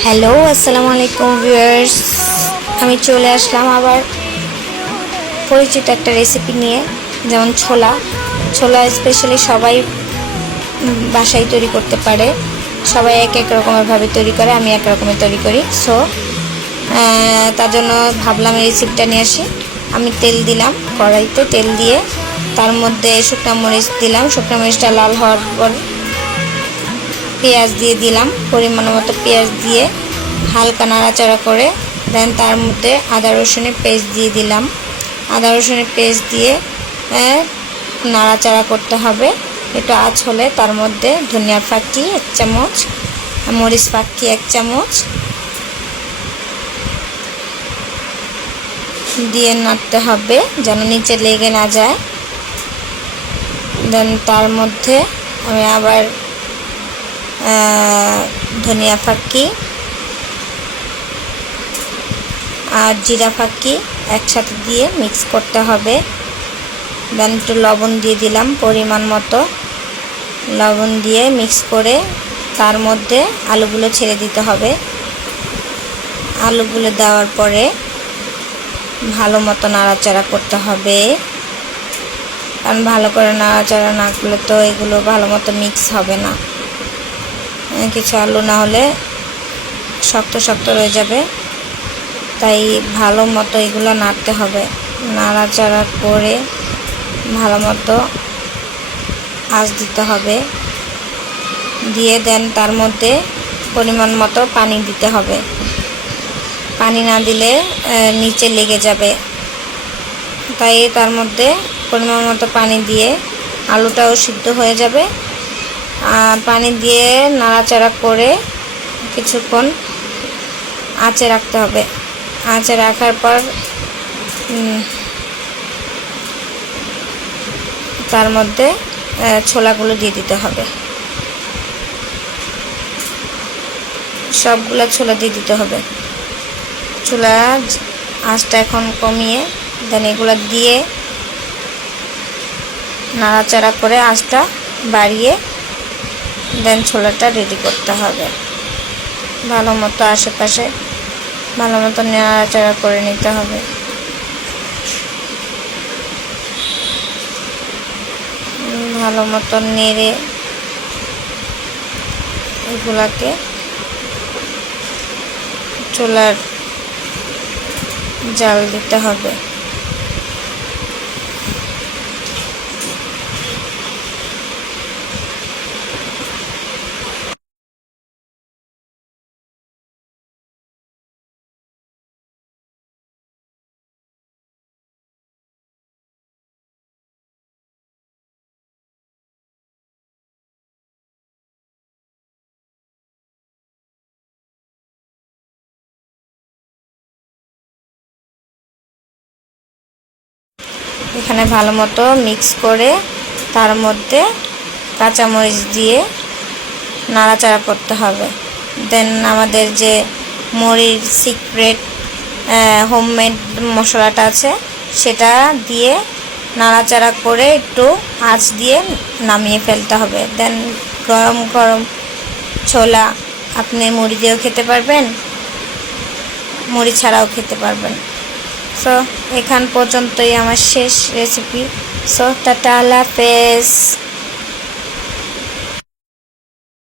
Hello, আসসালামু আলাইকুম viewers. আমি চলে আসলাম আবার পরিচিত একটা রেসিপি নিয়ে, যেমন ছোলা। ছোলা স্পেশালি সবাই বাসায় তৈরি করতে পারে। সবাই এক এক রকমেরভাবে তৈরি করে, আমি এক রকমের তৈরি করি। সো তার জন্য ভাবলাম এই রেসিপিটা নিয়ে আসি। আমি তেল দিলাম কড়াইতে, তেল দিয়ে তার মধ্যে শুকনো মরিচ দিলাম। শুকনো মরিচটা লাল হওয়ার পর পেঁয়াজ দিয়ে দিলাম, পরিমাণ মতো পেঁয়াজ দিয়ে হালকা নাড়াচাড়া করে দেন তার মধ্যে আদা রসুনের পেস্ট দিয়ে দিলাম। আদা রসুনের পেস্ট দিয়ে নাড়াচাড়া করতে হবে। একটু আঁচ হলে তার মধ্যে ধনিয়ার ফাঁকি 1 চামচ, মরিচ ফাঁকি 1 চামচ দিয়ে নাড়তে হবে যেন নিচে লেগে না যায়। দেন তার মধ্যে আমি আবার ধনিয়া ফাঁকি আর জিরা ফাঁকি একসাথে দিয়ে মিক্স করতে হবে। দেন একটু লবণ দিয়ে দিলাম, পরিমাণ মতো লবণ দিয়ে মিক্স করে তার মধ্যে আলুগুলো ছেড়ে দিতে হবে। আলুগুলো দেওয়ার পরে ভালো মতো নাড়াচাড়া করতে হবে, কারণ ভালো করে নাড়াচাড়া না করলে তো এগুলো ভালো মতো মিক্স হবে না। কিছু আলু না হলে শক্ত শক্ত রয়ে যাবে, তাই ভালো মতো এগুলো নাড়তে হবে। নাড়াচাড়া করে ভালো মতো আঁচ দিতে হবে, দিয়ে দেন তার মধ্যে পরিমাণ মতো পানি দিতে হবে। পানি না দিলে নিচে লেগে যাবে, তাই তার মধ্যে পরিমাণ মতো পানি দিয়ে আলুটাও সিদ্ধ হয়ে যাবে। পানি দিয়ে নাড়াচাড়া করে কিছুক্ষণ আঁচে রাখতে হবে। আঁচে রাখার পর তার মধ্যে ছোলাগুলো দিয়ে দিতে হবে। সবগুলো ছোলা দিয়ে দিতে হবে। ছোলা আঁচটা এখন কমিয়ে দেন এগুলো দিয়ে নাড়াচাড়া করে আঁচটা বাড়িয়ে দেন ছোলাটা রেডি করতে হবে। ভালো মতো আশেপাশে ভালো মতো নাড়াচাড়া করে নিতে হবে। ভালো মতো নেড়ে এগুলাকে চুলার জাল দিতে হবে। এখানে ভালো মতো মিক্স করে তার মধ্যে কাঁচামরিচ দিয়ে নাড়াচাড়া করতে হবে। দেন আমাদের যে মুড়ির সিক্রেট হোমমেড মশলাটা আছে সেটা দিয়ে নাড়াচাড়া করে একটু আঁচ দিয়ে নামিয়ে ফেলতে হবে। দেন গরম গরম ছোলা আপনি মুড়ি দিয়েও খেতে পারবেন, মুড়ি ছাড়াও খেতে পারবেন। সো এখান পর্যন্তই আমার শেষ রেসিপি। সো টাটা, আল্লাহ হাফেজ।